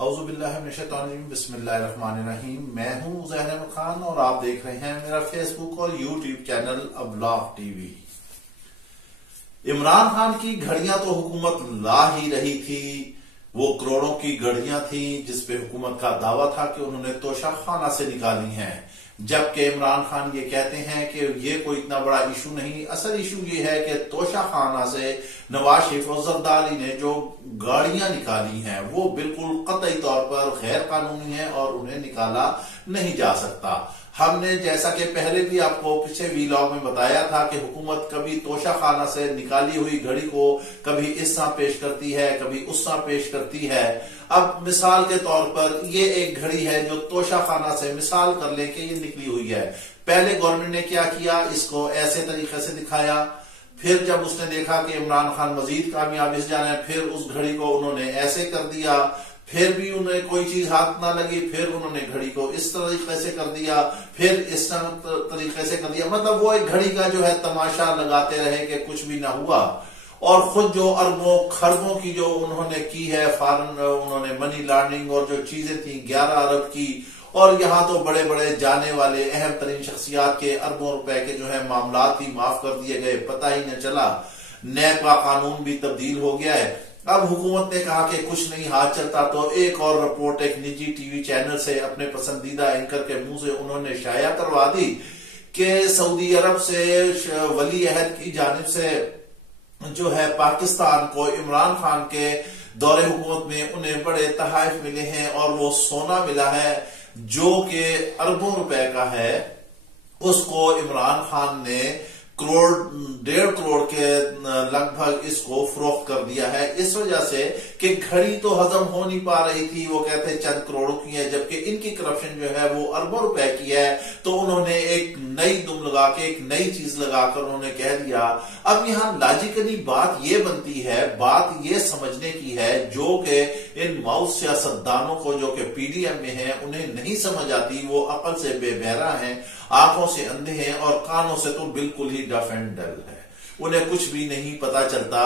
اعوذ باللہ من الشیطان الرجیم بسم اللہ الرحمن الرحیم۔ میں ہوں زہر احمد خان اور آپ دیکھ رہے ہیں میرا فیس بک اور یوٹیوب چینل ابلاغ ٹی وی۔ عمران خان کی گھڑیاں تو حکومت لا ہی رہی تھی، وہ کروڑوں کی گھڑیاں تھیں جس پہ حکومت کا دعویٰ تھا کہ انہوں نے توشہ خانہ سے نکالی ہیں، جبکہ عمران خان یہ کہتے ہیں کہ یہ کوئی اتنا بڑا ایشو نہیں، اصل ایشو یہ ہے کہ توشہ خانہ سے نواز شریف اور زرداری نے جو گاڑیاں نکالی ہیں وہ بالکل قطعی طور پر غیر قانونی ہیں اور انہیں نکالا نہیں جا سکتا۔ ہم نے جیسا کہ پہلے بھی آپ کو پچھلے ویلاگ میں بتایا تھا کہ حکومت کبھی توشہ خانہ سے نکالی ہوئی گھڑی کو کبھی اس طرح پیش کرتی ہے، کبھی اس طرح پیش کرتی ہے۔ اب مثال کے طور پر یہ ایک گھڑی ہے جو توشہ خانہ سے مثال کر لیں کہ یہ نکلی ہوئی ہے۔ پہلے گورنمنٹ نے کیا کیا، اس کو ایسے طریقے سے دکھایا، پھر جب اس نے دیکھا کہ عمران خان مزید کامیابی سے جانا ہے پھر اس گھڑی کو انہوں نے ایسے کر دیا، پھر بھی انہیں کوئی چیز ہاتھ نہ لگی، پھر انہوں نے گھڑی کو اس طریقے سے کر دیا، پھر اس طریقے سے کر دیا، مطلب وہ ایک گھڑی کا جو ہے تماشا لگاتے رہے کہ کچھ بھی نہ ہوا۔ اور خود جو اربوں خربوں کی جو انہوں نے کی ہے فارن انہوں نے منی لانڈرنگ اور جو چیزیں تھیں 11 ارب کی، اور یہاں تو بڑے بڑے جانے والے اہم ترین شخصیات کے اربوں روپے کے جو ہے معاملات ہی معاف کر دیے گئے، پتہ ہی نہ چلا۔ نیب کا قانون بھی تبدیل ہو گیا ہے۔ اب حکومت نے کہا کہ کچھ نہیں ہاتھ چلتا تو ایک اور رپورٹ ایک نجی ٹی وی چینل سے اپنے پسندیدہ اینکر کے منہ سے انہوں نے شائع کروا دی کہ سعودی عرب سے ولی عہد کی جانب سے جو ہے پاکستان کو عمران خان کے دور حکومت میں انہیں بڑے تحائف ملے ہیں اور وہ سونا ملا ہے جو کہ اربوں روپے کا ہے، اس کو عمران خان نے کروڑ 1.5 کروڑ کے لگ بھگ اس کو فروخت کر دیا ہے، اس وجہ سے کہ گھڑی تو ہضم ہو نہیں پا رہی تھی، وہ کہتے چند کروڑوں کی ہے جبکہ ان کی کرپشن جو ہے وہ اربوں روپے کی ہے، تو انہوں نے ایک نئی دم لگا کے ایک نئی چیز لگا کر انہوں نے کہہ دیا۔ اب یہاں لاجیکلی بات یہ بنتی ہے، بات یہ سمجھنے کی ہے جو کہ ان ماؤس سیاستدانوں کو جو کہ پی ڈی ایم میں ہیں انہیں نہیں سمجھ آتی، وہ عقل سے بے بہرا ہیں، آنکھوں سے اندھے ہیں اور کانوں سے تو بالکل ہی ڈف اینڈ ڈل ہے، انہیں کچھ بھی نہیں پتا چلتا۔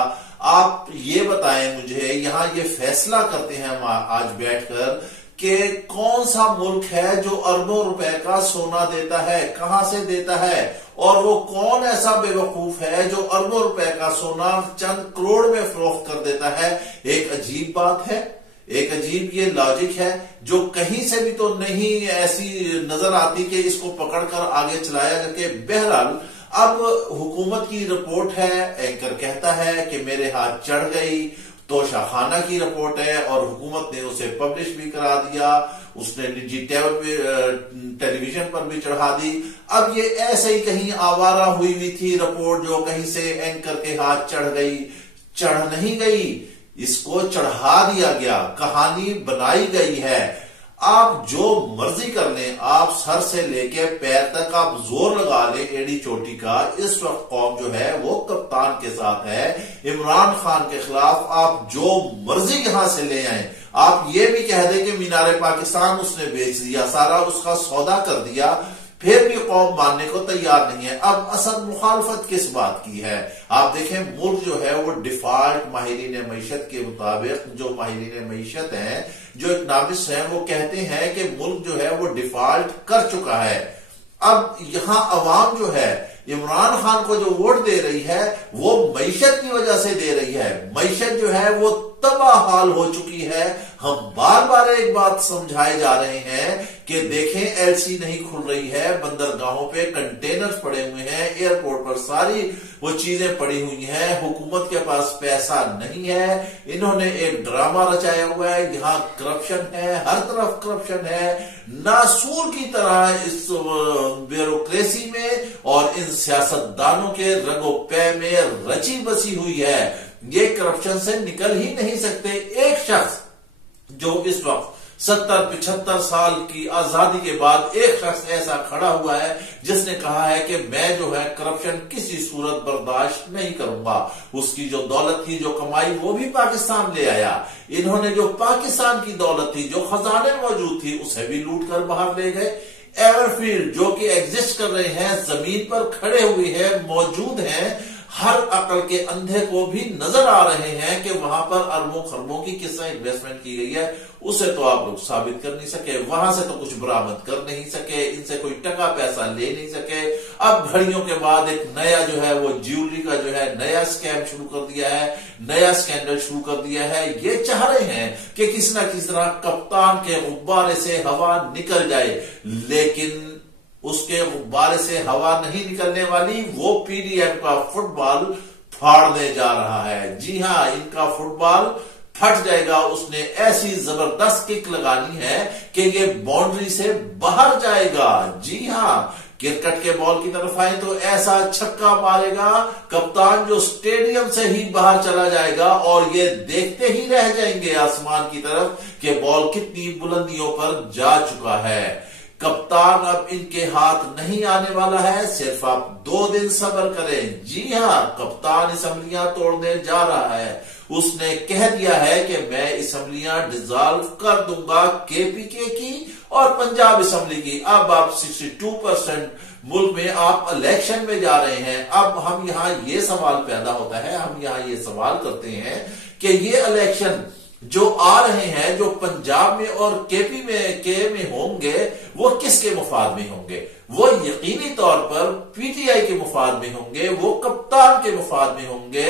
آپ یہ بتائیں مجھے، یہاں یہ فیصلہ کرتے ہیں ہم آج بیٹھ کر کہ کون سا ملک ہے جو اربوں روپے کا سونا دیتا ہے، کہاں سے دیتا ہے، اور وہ کون ایسا بے وقوف ہے جو اربوں روپے کا سونا چند کروڑ میں فروخت کر دیتا ہے۔ ایک عجیب بات ہے، ایک عجیب یہ لاجک ہے جو کہیں سے بھی تو نہیں ایسی نظر آتی کہ اس کو پکڑ کر آگے چلایا جا کے۔ بہرحال اب حکومت کی رپورٹ ہے، اینکر کہتا ہے کہ میرے ہاتھ چڑھ گئی، توشہ خانہ کی رپورٹ ہے اور حکومت نے اسے پبلش بھی کرا دیا، اس نے نجی ٹیلی ویژن پر بھی چڑھا دی۔ اب یہ ایسے ہی کہیں آوارہ ہوئی تھی رپورٹ جو کہیں سے اینکر کے ہاتھ چڑھ گئی، چڑھ نہیں گئی، اس کو چڑھا دیا گیا، کہانی بنائی گئی ہے۔ آپ جو مرضی کر لیں، آپ سر سے لے کے پیر تک آپ زور لگا لیں ایڑی چوٹی کا، اس وقت قوم جو ہے وہ کپتان کے ساتھ ہے۔ عمران خان کے خلاف آپ جو مرضی یہاں سے لے آئیں، آپ یہ بھی کہہ دیں کہ مینار پاکستان اس نے بیچ دیا، سارا اس کا سودا کر دیا، پھر بھی قوم ماننے کو تیار نہیں ہے۔ اب اصل مخالفت کس بات کی ہے؟ آپ دیکھیں ملک جو ہے وہ ڈیفالٹ ماہرین معیشت کے مطابق، جو ماہرین معیشت ہیں، جو اکنامسٹ ہیں، وہ کہتے ہیں کہ ملک جو ہے وہ ڈیفالٹ کر چکا ہے۔ اب یہاں عوام جو ہے عمران خان کو جو ووٹ دے رہی ہے وہ معیشت کی وجہ سے دے رہی ہے، معیشت جو ہے وہ تباہ حال ہو چکی ہے۔ ہم بار بار ایک بات سمجھائے جا رہے ہیں کہ دیکھیں ایل سی نہیں کھل رہی ہے، بندرگاہوں پہ کنٹینر پڑے ہوئے ہیں، ایئرپورٹ پر ساری وہ چیزیں پڑی ہوئی ہیں، حکومت کے پاس پیسہ نہیں ہے، انہوں نے ایک ڈرامہ رچایا ہوا ہے، یہاں کرپشن ہے، ہر طرف کرپشن ہے، ناسور کی طرح اس بیوروکریسی میں اور ان سیاستدانوں کے رگ و پے میں رچی بسی ہوئی ہے، یہ کرپشن سے نکل ہی نہیں سکتے۔ ایک شخص جو اس وقت 70-75 سال کی آزادی کے بعد ایک شخص ایسا کھڑا ہوا ہے جس نے کہا ہے کہ میں جو ہے کرپشن کسی صورت برداشت نہیں کروں گا، اس کی جو دولت تھی جو کمائی وہ بھی پاکستان لے آیا، انہوں نے جو پاکستان کی دولت تھی جو خزانے موجود تھی اسے بھی لوٹ کر باہر لے گئے۔ ایور فیلڈ جو کہ ایگزسٹ کر رہے ہیں، زمین پر کھڑے ہوئے ہیں، موجود ہیں، ہر عقل کے اندھے کو بھی نظر آ رہے ہیں کہ وہاں پر اربوں خربوں کی کس طرح انویسٹمنٹ کی گئی ہے، اسے تو آپ لوگ ثابت کر نہیں سکے، وہاں سے تو کچھ برآمد کر نہیں سکے، ان سے کوئی ٹکا پیسہ لے نہیں سکے۔ اب گھڑیوں کے بعد ایک نیا جو ہے وہ جیولری کا جو ہے نیا سکیم شروع کر دیا ہے، نیا سکینڈل شروع کر دیا ہے۔ یہ چاہ رہے ہیں کہ کسی نہ کسی طرح کپتان کے غبارے سے ہوا نکل جائے، لیکن اس کے غبارے سے ہوا نہیں نکلنے والی، وہ پی ڈی ایم کا فٹ بال پھاڑنے جا رہا ہے۔ جی ہاں، ان کا فٹ بال پھٹ جائے گا۔ اس نے ایسی زبردست کک لگانی ہے کہ یہ باؤنڈری سے باہر جائے گا۔ جی ہاں، کرکٹ کے بال کی طرف آئے تو ایسا چھکا مارے گا کپتان جو سٹیڈیم سے ہی باہر چلا جائے گا، اور یہ دیکھتے ہی رہ جائیں گے آسمان کی طرف کہ بال کتنی بلندیوں پر جا چکا ہے۔ کپتان اب ان کے ہاتھ نہیں آنے والا ہے، صرف آپ 2 دن صبر کریں۔ جی ہاں، کپتان اسمبلیاں توڑنے جا رہا ہے۔ اس نے کہہ دیا ہے کہ میں اسمبلیاں ڈیزالو کر دوں گا، کے پی کے کی اور پنجاب اسمبلی کی۔ اب آپ 62% ملک میں آپ الیکشن میں جا رہے ہیں۔ اب ہم یہاں یہ سوال پیدا ہوتا ہے، ہم یہاں یہ سوال کرتے ہیں کہ یہ الیکشن جو آ رہے ہیں، جو پنجاب میں اور کے پی میں ہوں گے، وہ کس کے مفاد میں ہوں گے؟ وہ یقینی طور پر پی ٹی آئی کے مفاد میں ہوں گے، وہ کپتان کے مفاد میں ہوں گے۔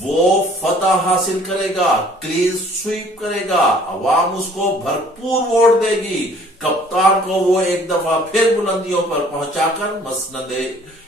وہ فتح حاصل کرے گا، کلین سویپ کرے گا، عوام اس کو بھرپور ووٹ دے گی، کپتان کو وہ ایک دفعہ پھر بلندیوں پر پہنچا کر مسند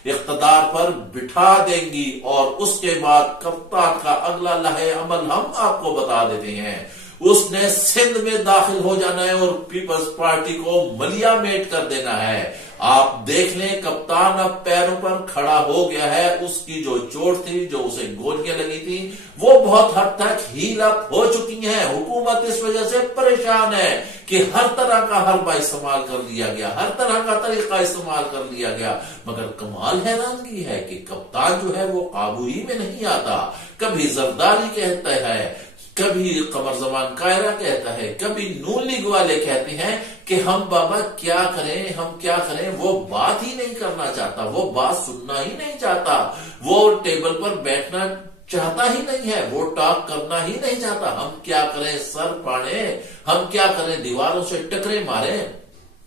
اقتدار پر بٹھا دیں گی، اور اس کے بعد کپتان کا اگلا لائحہ عمل ہم آپ کو بتا دیتے ہیں۔ اس نے سندھ میں داخل ہو جانا ہے اور پیپلز پارٹی کو ملیا میٹ کر دینا ہے۔ آپ دیکھ لیں، کپتان اب پیروں پر کھڑا ہو گیا ہے۔ اس کی جو چوٹ تھی، جو اسے گولیاں لگی تھی، وہ بہت حد تک ہیل اپ ہو چکی ہیں۔ حکومت اس وجہ سے پریشان ہے کہ ہر طرح کا حربہ استعمال کر لیا گیا، ہر طرح کا طریقہ استعمال کر لیا گیا، مگر کمال حیرانگی ہے کہ کپتان جو ہے وہ قابو ہی میں نہیں آتا۔ کبھی زرداری کہتا ہے، کبھی قمر زمان قاہرہ کہتا ہے، کبھی نون لیگ والے کہتے ہیں کہ ہم بابا کیا کریں، ہم کیا کریں۔ وہ بات ہی نہیں کرنا چاہتا، وہ بات سننا ہی نہیں چاہتا، وہ ٹیبل پر بیٹھنا چاہتا ہی نہیں ہے، وہ ٹاک کرنا ہی نہیں چاہتا۔ ہم کیا کریں، سر پاڑے، ہم کیا کریں، دیواروں سے ٹکرے مارے۔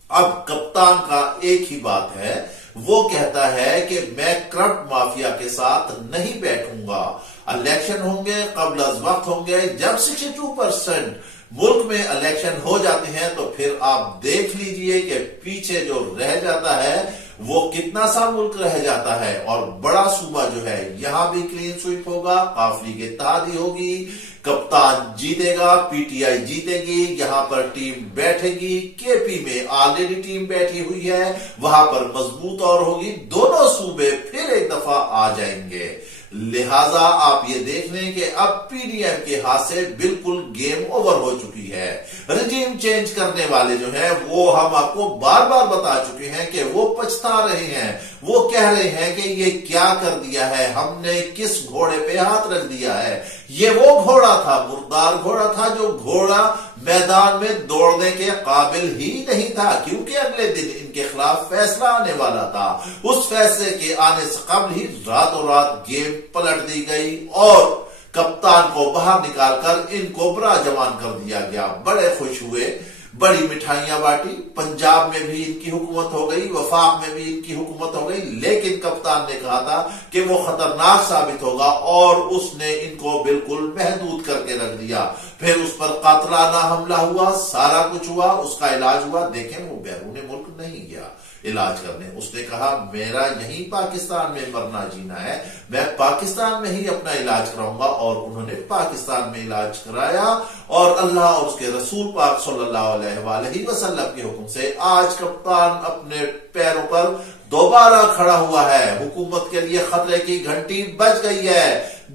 اب کپتان کا ایک ہی بات ہے، وہ کہتا ہے کہ میں کرپٹ مافیا کے ساتھ نہیں بیٹھوں گا۔ الیکشن ہوں گے، قبل از وقت ہوں گے۔ جب 62% ملک میں الیکشن ہو جاتے ہیں تو پھر آپ دیکھ لیجئے کہ پیچھے جو رہ جاتا ہے وہ کتنا سا ملک رہ جاتا ہے، اور بڑا صوبہ جو ہے یہاں بھی کلین سویپ ہوگا، قافلی کی اتحادی ہوگی، کپتان جیتے گا، پی ٹی آئی جیتے گی، یہاں پر ٹیم بیٹھے گی، کے پی میں آلریڈی ٹیم بیٹھی ہوئی ہے، وہاں پر مضبوط اور ہوگی، دونوں صوبے پھر ایک دفعہ آ جائیں گے۔ لہٰذا آپ یہ دیکھ لیں کہ اب پی ڈی ایم کے ہاتھ سے بالکل گیم اوور ہو چکی ہے۔ رجیم چینج کرنے والے جو ہیں وہ ہم آپ کو بار بار بتا چکے ہیں کہ وہ پچھتا رہے ہیں، وہ کہہ رہے ہیں کہ یہ کیا کر دیا ہے، ہم نے کس گھوڑے پہ ہاتھ رکھ دیا ہے۔ یہ وہ گھوڑا تھا، مردار گھوڑا تھا، جو گھوڑا میدان میں دوڑنے کے قابل ہی نہیں تھا، کیونکہ اگلے دن ان کے خلاف فیصلہ آنے والا تھا۔ اس فیصلے کے آنے سے قبل ہی راتوں رات گیم پلٹ دی گئی اور کپتان کو باہر نکال کر ان کو برا جوان کر دیا گیا۔ بڑے خوش ہوئے، بڑی مٹھائیاں بانٹی، پنجاب میں بھی ان کی حکومت ہو گئی، وفاق میں بھی ان کی حکومت ہو گئی، لیکن کپتان نے کہا تھا کہ وہ خطرناک ثابت ہوگا اور اس نے ان کو بالکل محدود کر کے رکھ دیا۔ پھر اس پر قاتلانہ حملہ ہوا، سارا کچھ ہوا، اس کا علاج ہوا۔ دیکھیں، وہ بیرون ملک نہیں گیا علاج کرنے، اس نے کہا میرا یہیں پاکستان میں مرنا جینا ہے، میں پاکستان میں ہی اپنا علاج کراؤں گا، اور انہوں نے پاکستان میں علاج کرایا، اور اللہ اور اس کے رسول پاک صلی اللہ علیہ وآلہ وسلم کے حکم سے آج کپتان اپنے پیروں پر دوبارہ کھڑا ہوا ہے۔ حکومت کے لیے خطرے کی گھنٹی بج گئی ہے۔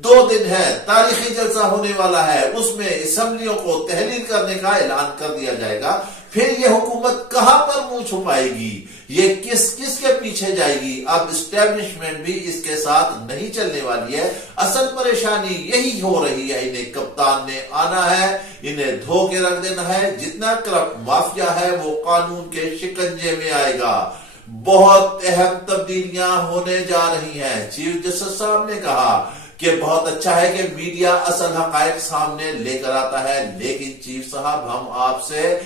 2 دن ہے، تاریخی جلسہ ہونے والا ہے، اس میں اسمبلیوں کو تحلیل کرنے کا اعلان کر دیا جائے گا۔ پھر یہ حکومت کہاں پر منہ چھپائے گی، یہ کس کے پیچھے جائے گی؟ اب اسٹیبلشمنٹ بھی اس کے ساتھ نہیں چلنے والی ہے۔ اصل پریشانی یہی ہو رہی ہے، انہیں کپتان نے آنا ہے، انہیں دھو کے رکھ دینا ہے۔ جتنا کرپٹ مافیا ہے وہ قانون کے شکنجے میں آئے گا۔ بہت اہم تبدیلیاں ہونے جا رہی ہیں۔ چیف جسٹس صاحب نے کہا کہ بہت اچھا ہے کہ میڈیا اصل حقائق سامنے لے کر آتا ہے، لیکن چیف صاحب ہم آپ سے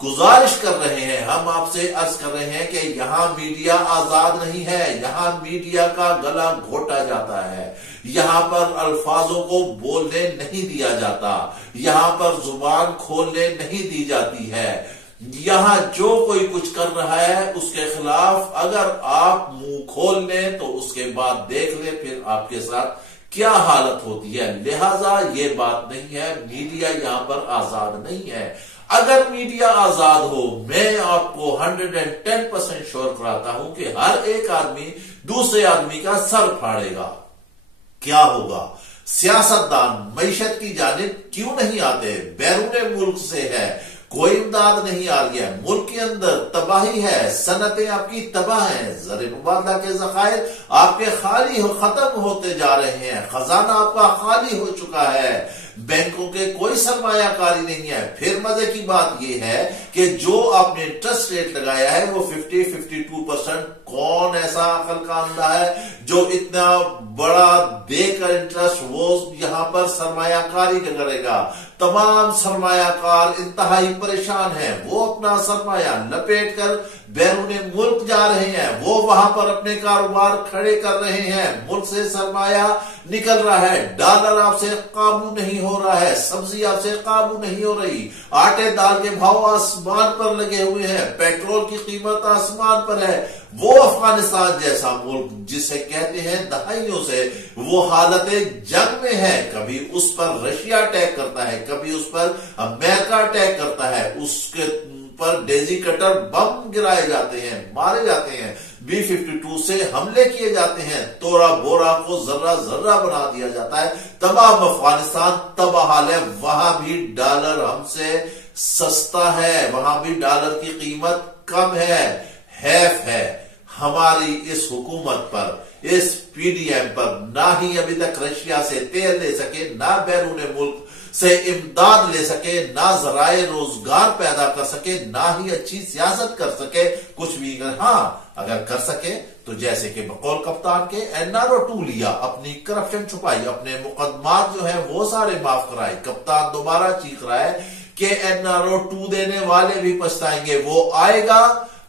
گزارش کر رہے ہیں، ہم آپ سے عرض کر رہے ہیں کہ یہاں میڈیا آزاد نہیں ہے، یہاں میڈیا کا گلا گھوٹا جاتا ہے، یہاں پر الفاظوں کو بولنے نہیں دیا جاتا، یہاں پر زبان کھولنے نہیں دی جاتی ہے، یہاں جو کوئی کچھ کر رہا ہے اس کے خلاف اگر آپ منہ کھول لیں تو اس کے بعد دیکھ لیں پھر آپ کے ساتھ کیا حالت ہوتی ہے۔ لہذا یہ بات نہیں ہے، میڈیا یہاں پر آزاد نہیں ہے۔ اگر میڈیا آزاد ہو، میں آپ کو 110% شور کراتا ہوں کہ ہر ایک آدمی دوسرے آدمی کا سر پھاڑے گا۔ کیا ہوگا؟ سیاستدان معیشت کی جانب کیوں نہیں آتے؟ بیرون ملک سے ہے، کوئی امداد نہیں آ رہی ہے، ملک کے اندر تباہی ہے، صنعتیں آپ کی تباہ ہیں، زر مبادلہ کے ذخائر آپ کے خالی ختم ہوتے جا رہے ہیں، خزانہ آپ کا خالی ہو چکا ہے، بینکوں کے کوئی سرمایہ کاری نہیں ہے۔ پھر مزے کی بات یہ ہے کہ جو آپ نے انٹرسٹ ریٹ لگایا ہے وہ 52%، کون ایسا عقل کا اندھا ہے جو اتنا بڑا دے کر انٹرسٹ وہ یہاں پر سرمایہ کاری کرے گا؟ تمام سرمایہ کار انتہائی پریشان ہیں، وہ اپنا سرمایہ لپیٹ کر بیرون ملک جا رہے ہیں، وہ وہاں پر اپنے کاروبار کھڑے کر رہے ہیں، ملک سے سرمایہ نکل رہا ہے، ڈالر آپ سے قابو نہیں ہو رہا ہے، سبزی آپ سے قابو نہیں ہو رہی، آٹے دال کے بھاؤ آسمان پر لگے ہوئے ہیں، پیٹرول کی قیمت آسمان پر ہے۔ وہ افغانستان جیسا ملک جسے کہتے ہیں دہائیوں سے وہ حالت جنگ میں ہے، کبھی اس پر رشیا اٹیک کرتا ہے، کبھی اس پر امریکہ اٹیک کرتا ہے، اس کے پر ڈیزی کٹر بم گرائے جاتے ہیں، مارے جاتے ہیں، B-52 سے حملے کیے جاتے ہیں، تورا بورا کو ذرہ ذرہ بنا دیا جاتا ہے، تمام افغانستان تباہ حال ہے۔ وہاں بھی ڈالر ہم سے سستا ہے، وہاں بھی ڈالر کی قیمت کم ہے۔ حیف ہے ہماری اس حکومت پر، اس پی ڈی ایم پر، نہ ہی ابھی تک رشیا سے تیل لے سکے، نہ بیرون ملک سے امداد لے سکے، نہ ذرائع روزگار پیدا کر سکے، نہ ہی اچھی سیاست کر سکے، کچھ بھی ہاں اگر کر سکے تو جیسے کہ بقول کپتان کے NRO2 لیا، اپنی کرپشن چھپائی، اپنے مقدمات جو ہیں وہ سارے معاف کرائے۔ کپتان دوبارہ چیخ رہا ہے کہ NRO2 دینے والے بھی پچھتائیں گے، وہ آئے گا،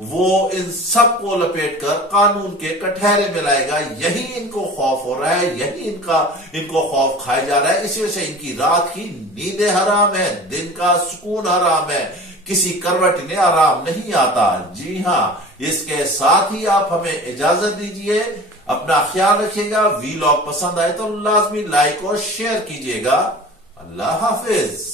وہ ان سب کو لپیٹ کر قانون کے کٹہرے میں لائے گا۔ یہی ان کو خوف ہو رہا ہے، یہی ان کو خوف کھائے جا رہا ہے، اسی وجہ سے ان کی رات کی نیندیں حرام ہے، دن کا سکون حرام ہے، کسی کروٹ نے آرام نہیں آتا۔ جی ہاں، اس کے ساتھ ہی آپ ہمیں اجازت دیجئے، اپنا خیال رکھیے گا، ویلاگ پسند آئے تو لازمی لائک اور شیئر کیجئے گا۔ اللہ حافظ۔